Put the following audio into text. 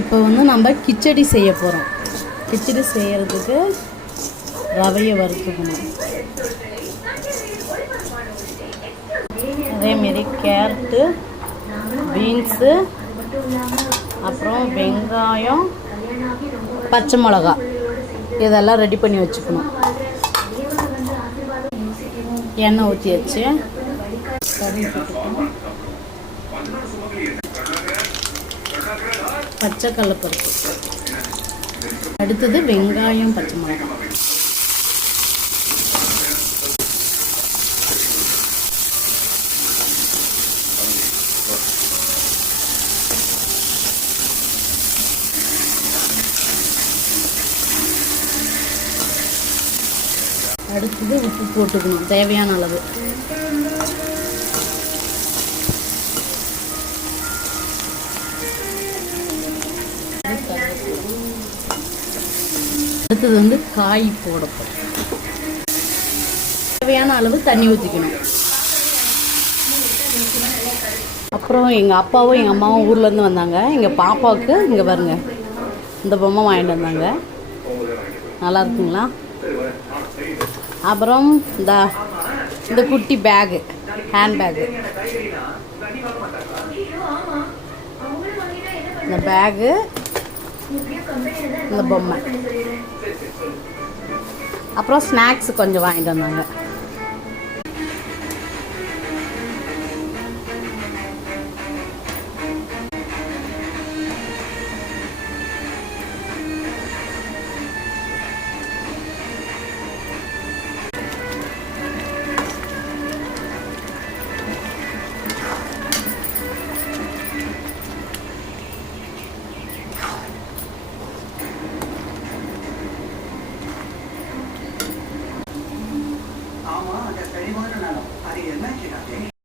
இப்போ வந்து நம்ம கிச்சடி செய்ய போகிறோம். கிச்சடி செய்கிறதுக்கு ரவையை வறுத்துக்கணும். அதேமாரி கேரட்டு, பீன்ஸு, அப்புறம் வெங்காயம், பச்சை மிளகா இதெல்லாம் ரெடி பண்ணி வச்சுக்கணும். எண்ணெய் ஊற்றி வச்சு கறி போட்டுக்கணும். பச்சை கடலைப்பருப்பு, அடுத்தது வெங்காயம், பச்சை மிளகாய், அடுத்தது உப்பு போட்டுக்கணும் தேவையான அளவு. அடுத்தது வந்து காய் போடப்படும். தேவையான அளவு தண்ணி ஊற்றிக்கணும். அப்புறம் எங்கள் அப்பாவும் எங்கள் அம்மாவும் ஊர்லேருந்து வந்தாங்க. எங்கள் பாப்பாவுக்கு இங்கே பாருங்க இந்த பொம்மை வாங்கிட்டு வந்தாங்க. நல்லா இருக்குங்களா? அப்புறம் இந்த குட்டி பேகு, ஹேண்ட் பேகு, இந்த பேகு, இந்த பொம்மை, அப்புறம் ஸ்நாக்ஸ் கொஞ்சம் வாங்கிட்டு வந்தாங்க. ஆமா, அந்த கழிவான நிலம் அது என்ன